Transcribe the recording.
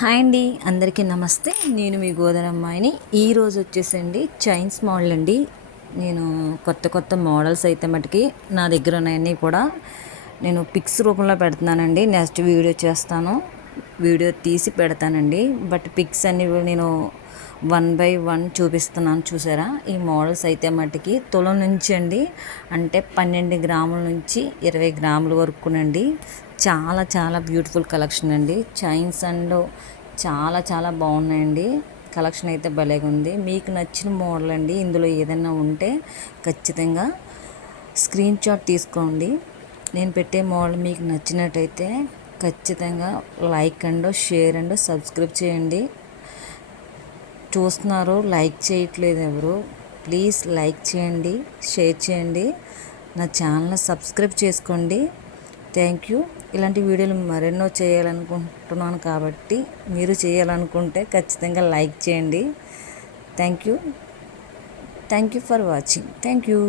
Hi అండి, అందరికీ నమస్తే. నేను మీ గోదరమ్మాయిని. ఈరోజు వచ్చేసండి చైన్స్ మోడల్ అండి. నేను కొత్త కొత్త మోడల్స్ అయితే మటుకి నా దగ్గర ఉన్నాయన్నీ కూడా నేను పిక్స్ రూపంలో పెడుతున్నానండి. నెక్స్ట్ వీడియో చేస్తాను, వీడియో తీసి పెడతానండి. బట్ పిక్స్ అన్ని నేను 1 బై 1 చూపిస్తున్నాను. చూసారా, ఈ మోడల్స్ అయితే మటుకి తులం నుంచి అండి, అంటే 12 గ్రాముల నుంచి 20 గ్రాముల వరకునండి. చాలా చాలా బ్యూటిఫుల్ కలెక్షన్ అండి. చైన్స్ అండ్ చాలా చాలా బాగున్నాయండి. కలెక్షన్ అయితే భలేగా ఉంది. మీకు నచ్చిన మోడల్ అండి. ఇందులో ఏదైనా ఉంటే ఖచ్చితంగా స్క్రీన్ షాట్ తీసుకోండి. నేను పెట్టే మోడల్ మీకు నచ్చినట్టయితే ఖచ్చితంగా like and share and subscribe చేయండి. చూస్తున్నారు, లైక్ చేయట్లేదు ఎవరు. ప్లీజ్ లైక్ చేయండి, షేర్ చేయండి, నా ఛానల్ సబ్స్క్రైబ్ చేసుకోండి. Thank you. ఇలాంటి వీడియోలు మరెన్నో చేయాలనుకుంటున్నాను కాబట్టి మీరు చేయాలనుకుంటే ఖచ్చితంగా లైక్ చేయండి. Thank you for watching. Thank you.